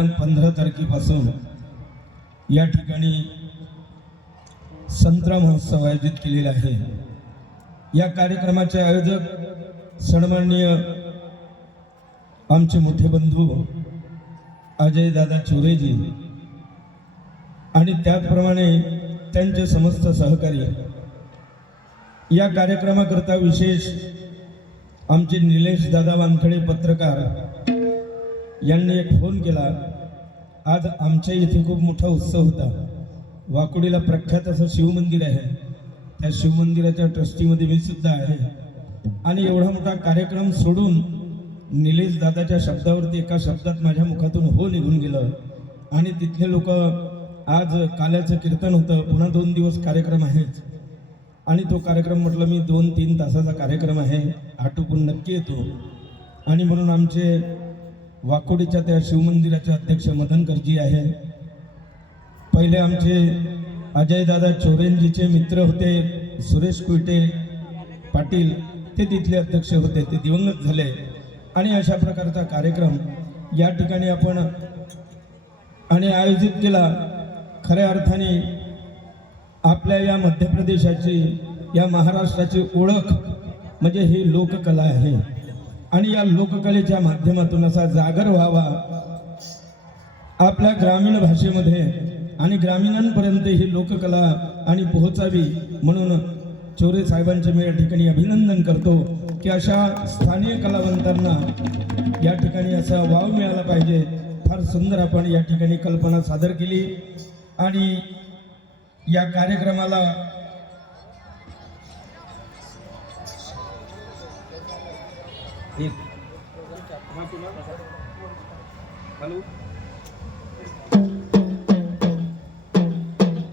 दिनांक 15 तारखेपासून या ठिकाणी संत्रा महोत्सव आयोजित केलेला आहे। या कार्यक्रमाचे आयोजक सन्माननीय आमचे मोठे बंधू अजय दादा चोरेजी आणि त्याचप्रमाणे त्यांचे समस्त सहकारी। या कार्यक्रमाकरता विशेष आमचे निलेश दादा वानखडे पत्रकार यांनी एक फोन केला। आज आमच्या इथे खूप मोठा उत्सव होता। वाकोडीला प्रख्यात असं शिवमंदिर आहे, त्या शिवमंदिराच्या ट्रस्टीमध्ये मी सुद्धा आहे आणि एवढा मोठा कार्यक्रम सोडून निलेश दादाच्या शब्दावरती एका शब्दात माझ्या मुखातून हो निघून गेलं आणि तिथले लोक आज काल्याचं कीर्तन होतं, पुन्हा 2 दिवस कार्यक्रम आहेच आणि तो कार्यक्रम म्हटलं मी 2-3 तासाचा कार्यक्रम आहे, आटोपून नक्की येतो। आणि म्हणून आमचे वाकोडीच्या त्या शिवमंदिराचे अध्यक्ष मदनकरजी आहे। पहिले आमचे अजयदादा चोरेंजीचे मित्र होते सुरेश कुईटे पाटील, ते तिथले अध्यक्ष होते, ते दिवंगत झाले आणि अशा प्रकारचा कार्यक्रम या ठिकाणी आपण आणि आयोजित केला। खऱ्या अर्थाने आपल्या या मध्य प्रदेशाची या महाराष्ट्राची ओळख म्हणजे ही लोककला आहे आणि या लोककलेच्या माध्यमातून असा जागर व्हावा आपल्या ग्रामीण भाषेमध्ये आणि ग्रामीणांपर्यंत ही लोककला आणि पोहोचावी, म्हणून चोरे साहेबांचे मी या ठिकाणी अभिनंदन करतो की अशा स्थानिक कलावंतांना या ठिकाणी असा वाव मिळाला पाहिजे। फार सुंदर आपण या ठिकाणी कल्पना सादर केली आणि या कार्यक्रमाला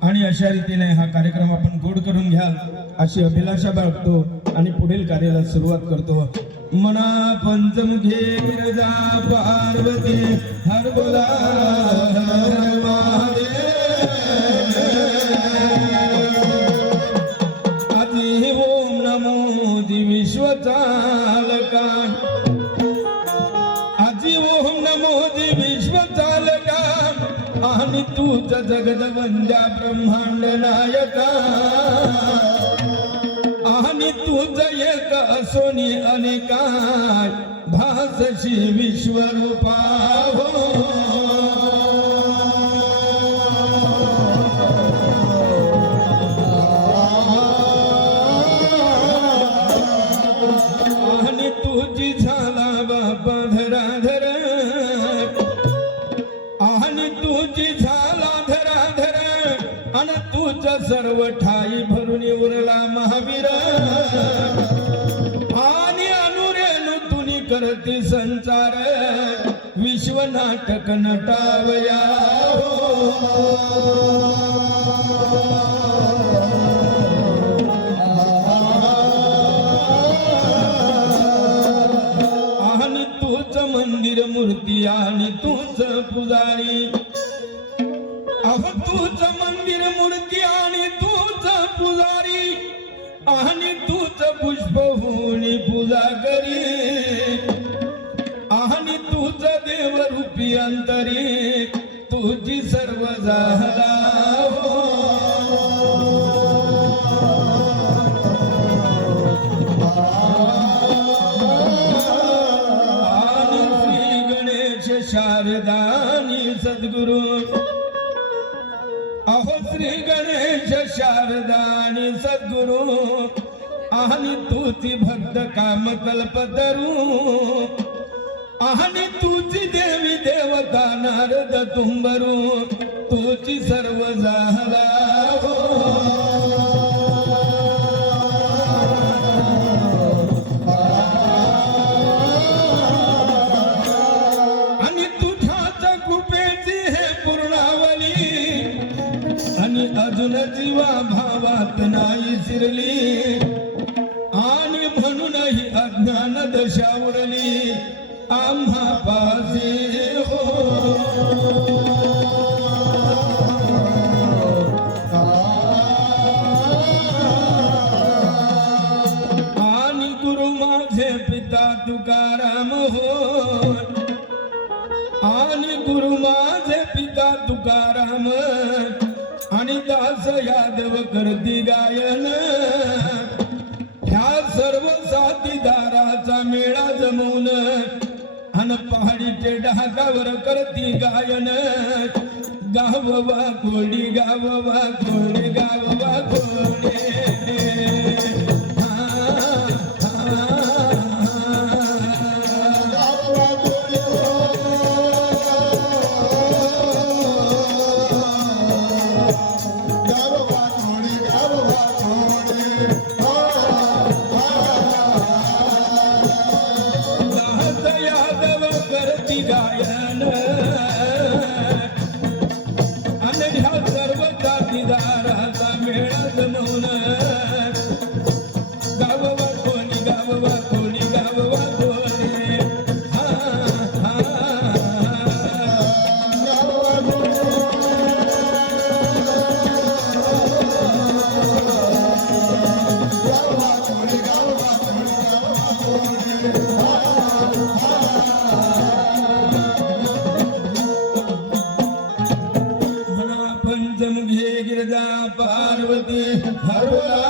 आणि अशा रीतीने हा कार्यक्रम आपण गोड करून घ्याल अशी अभिलाषा बाळगतो आणि पुढील कार्याला सुरुवात करतो। मना पंचमुखे विरजा पार्वती हर बोला हर महादेव। आदि ओम नमो दि विश्वचालका, आदि ओम नमो दि विश्वचालका आणि तूच जगदवंद्या ब्रह्मांड नायका आणि तूच एक असोनी अनेकाय भासशी विश्वरूपा हो। आणि तुझी झाला बापा धराधर आणि तुझी झाला धराधर आणि तुझ सर्व ठाई भरून उरला महावीर आणि अनुरेनु तुनी करते संचार विश्व नाटक नटावया आणि तुझ मंदिर मूर्ती आणि तुझ पुजारी, अहो तूच मंदिर मूर्ती आणि तूच पुजारी आणि तूच पुष्प होऊनी पूजा करी आणि तूच देवरूपी अंतरी तुझी सर्व झाला हो। आणि श्री गणेश शारदानी सद्गुरु, अहो श्री गणेश शारदानी सद्गुरु आणि तुझी भक्त काम कल्पतरू आणि तुझी देवी देवता नारद तुंबरू तुझी सर्व झाला हो। आणि तुझ्याच कृपेची हे पूर्णावली आणि अजून जीवा भावात नाही शिरली आणि म्हणूनही अज्ञान दशा उरली आम्हा पासे हो। आणि गुरु माझे पिता तुकाराम हो आणि गुरु माझे पिता तुकाराम आणि दास यादव करती गायन ह्या सर्व साथीदाराचा मेळा जमवून अन पहाडीचे ढाकावर करती गायन गाववा कोडी गाववा कोडी गाववा कोडे गायन आणि ह्या सर्व साथीदाराचा मेळा जमवून गाववा कोणी गाववा कोणी गाववा कोणी पंचमुखे गिरजा पार्वती हरवला